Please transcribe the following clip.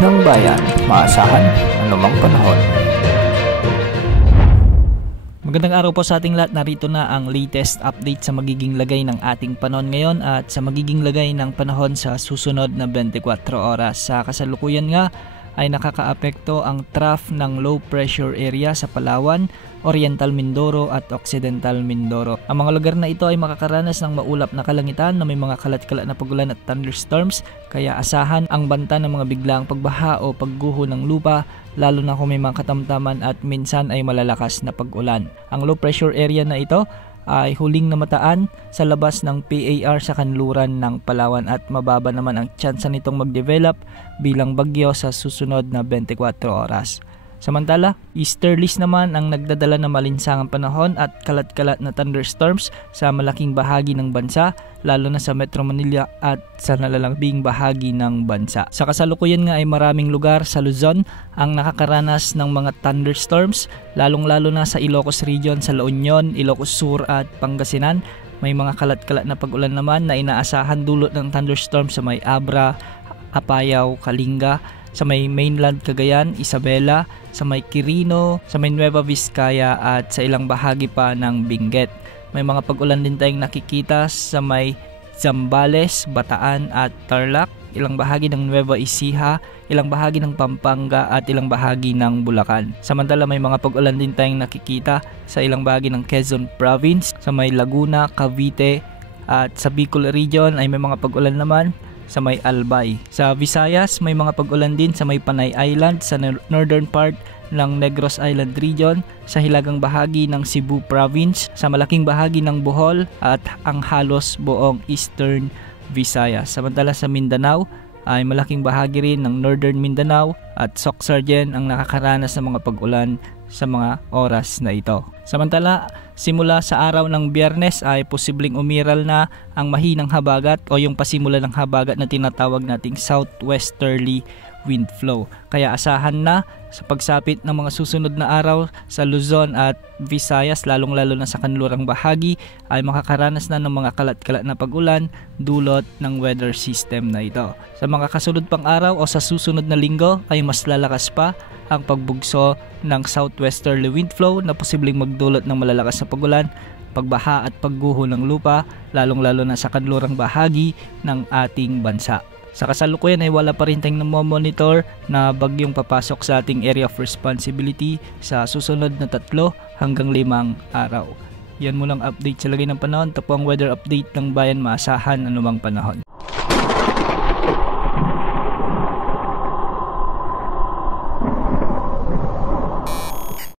ng bayan, maasahan anumang panahon. Magandang araw po sa ating lahat. Narito na ang latest update sa magiging lagay ng ating panahon ngayon at sa magiging lagay ng panahon sa susunod na 24 oras. Sa kasalukuyan nga ay nakakaapekto ang trough ng low pressure area sa Palawan, Oriental Mindoro at Occidental Mindoro. Ang mga lugar na ito ay makakaranas ng maulap na kalangitan na may mga kalat-kalat na pagulan at thunderstorms, kaya asahan ang banta ng mga biglaang pagbaha o pagguho ng lupa, lalo na kung may mga katamtaman at minsan ay malalakas na pag-ulan. Ang low pressure area na ito ay huling namataan sa labas ng PAR sa kanluran ng Palawan at mababa naman ang tsansa nitong mag-develop bilang bagyo sa susunod na 24 oras. Samantala, easterlies naman ang nagdadala ng malinsangang panahon at kalat-kalat na thunderstorms sa malaking bahagi ng bansa, lalo na sa Metro Manila at sa nalalambing bahagi ng bansa. Sa kasalukuyan nga ay maraming lugar sa Luzon ang nakakaranas ng mga thunderstorms, lalong-lalo na sa Ilocos Region, sa La Union, Ilocos Sur at Pangasinan. May mga kalat-kalat na pag-ulan naman na inaasahan dulot ng thunderstorms sa may Abra, Apayao, Kalinga, sa may mainland Cagayan, Isabela, sa may Quirino, sa may Nueva Vizcaya at sa ilang bahagi pa ng Benguet. May mga pag-ulan din tayong nakikita sa may Zambales, Bataan at Tarlac, ilang bahagi ng Nueva Ecija, ilang bahagi ng Pampanga at ilang bahagi ng Bulacan. Samantala may mga pag-ulan din tayong nakikita sa ilang bahagi ng Quezon Province, sa may Laguna, Cavite at sa Bicol Region ay may mga pag-ulan naman sa may Albay. Sa Visayas, may mga pag-ulan din sa may Panay Island, sa northern part ng Negros Island Region, sa hilagang bahagi ng Cebu Province, sa malaking bahagi ng Bohol at ang halos buong Eastern Visayas. Samantala sa Mindanao, ay malaking bahagi rin ng Northern Mindanao at Sorsogon ang nakakaranas ng mga pag-ulan sa mga oras na ito. Samantala, simula sa araw ng Biyernes ay posibleng umiral na ang mahinang habagat o yung pasimula ng habagat na tinatawag nating southwesterly wind flow. Kaya asahan na sa pagsapit ng mga susunod na araw sa Luzon at Visayas, lalong-lalo na sa kanlurang bahagi, ay makakaranas na ng mga kalat-kalat na pag-ulan dulot ng weather system na ito. Sa mga kasunod pang araw o sa susunod na linggo ay mas lalakas pa ang pagbugso ng southwesterly wind flow na posibleng magdulot ng malalakas na pag-ulan, pagbaha at pagguho ng lupa, lalong-lalo na sa kanlurang bahagi ng ating bansa. Sa kasalukuyan ay wala pa rin tayong monitor na bagyong papasok sa ating area of responsibility sa susunod na 3 hanggang 5 araw. Yan mo lang update sa lagay ng panahon. Ito po ang weather update ng bayan, maasahan anumang panahon.